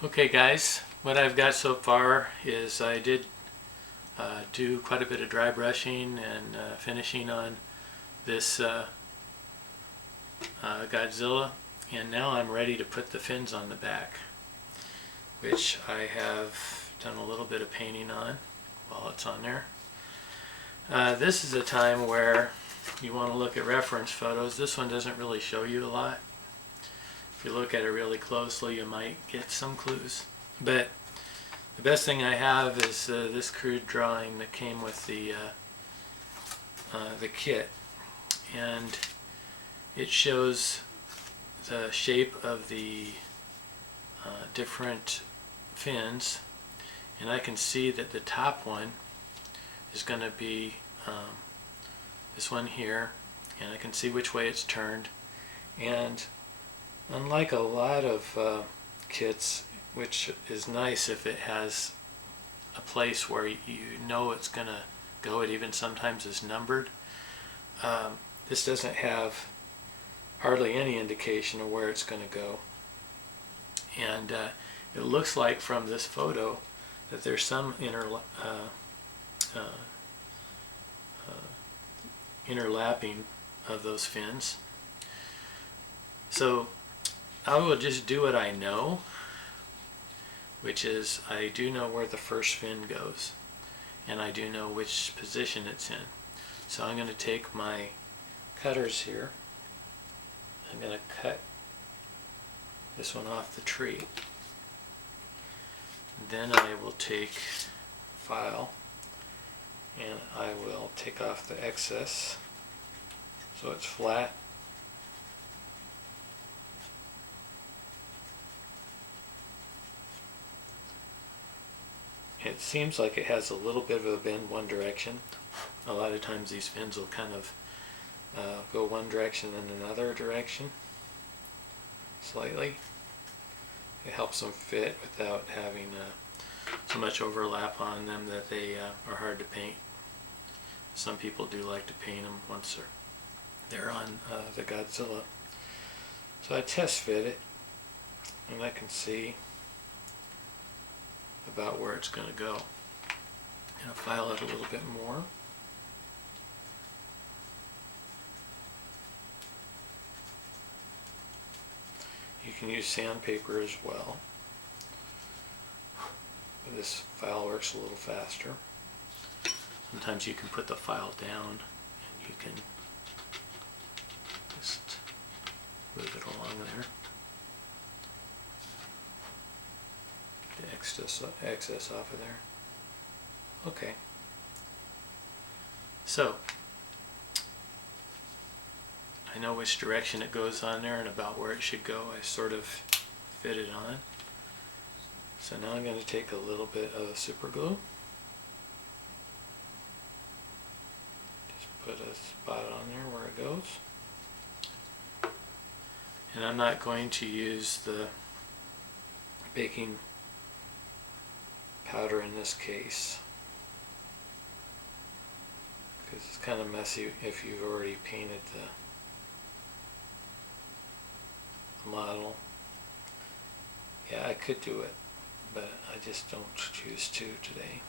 Okay guys, what I've got so far is I did do quite a bit of dry brushing and finishing on this Godzilla, and now I'm ready to put the fins on the back, which I have done a little bit of painting on while it's on there. This is a time where you want to look at reference photos. This one doesn't really show you a lot. If you look at it really closely, you might get some clues. But the best thing I have is this crude drawing that came with the kit, and it shows the shape of the different fins, and I can see that the top one is going to be this one here, and I can see which way it's turned. And unlike a lot of kits, which is nice if it has a place where you know it's going to go, it even sometimes is numbered, this doesn't have hardly any indication of where it's going to go. And it looks like from this photo that there's some interlapping of those fins. So I will just do what I know, which is I do know where the first fin goes, and I do know which position it's in. So I'm going to take my cutters here. I'm going to cut this one off the tree. Then I will take file and I will take off the excess so it's flat. It seems like it has a little bit of a bend one direction. A lot of times these fins will kind of go one direction and another direction slightly. It helps them fit without having so much overlap on them that they are hard to paint. Some people do like to paint them once they're on the Godzilla. So I test fit it, and I can see about where it's going to go. And I'll file it a little bit more. You can use sandpaper as well. This file works a little faster. Sometimes you can put the file down and you can just move it along there. The excess off of there. Okay. So I know which direction it goes on there and about where it should go. I sort of fit it on. So now I'm going to take a little bit of super glue. Just put a spot on there where it goes. And I'm not going to use the baking powder in this case, because it's kind of messy if you've already painted the model. Yeah, I could do it, but I just don't choose to today.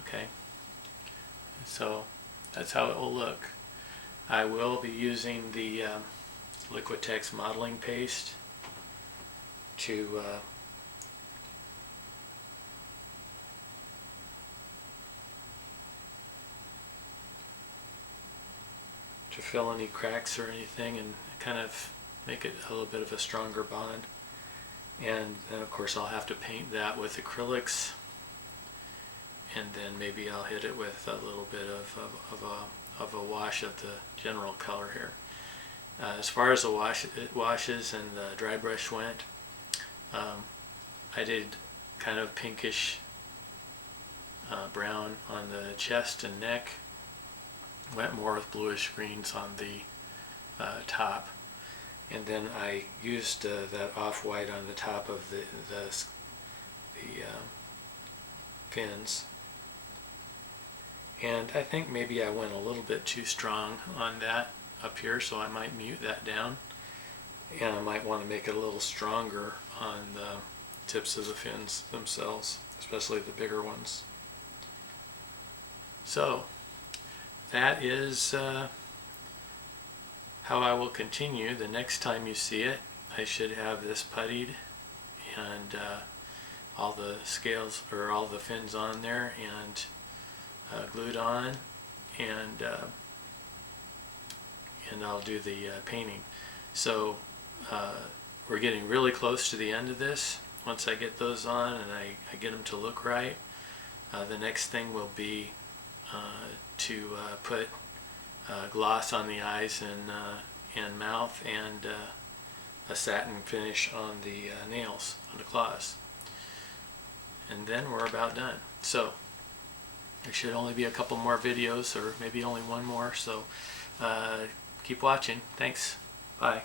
Okay, so that's how it will look. I will be using the Liquitex modeling paste to fill any cracks or anything and kind of make it a little bit of a stronger bond. And then of course I'll have to paint that with acrylics, and then maybe I'll hit it with a little bit of a wash of the general color here. As far as the washes and the dry brush went, I did kind of pinkish brown on the chest and neck, went more with bluish greens on the top, and then I used that off-white on the top of the fins. And I think maybe I went a little bit too strong on that. up here, so I might mute that down. And I might want to make it a little stronger on the tips of the fins themselves, especially the bigger ones. So that is how I will continue. The next time you see it, I should have this puttied and all the scales or all the fins on there and glued on, and I'll do the painting. So we're getting really close to the end of this. Once I get those on and I get them to look right, the next thing will be to put gloss on the eyes and mouth, and a satin finish on the nails, on the claws. And then we're about done. So there should only be a couple more videos, or maybe only one more, so keep watching. Thanks. Bye.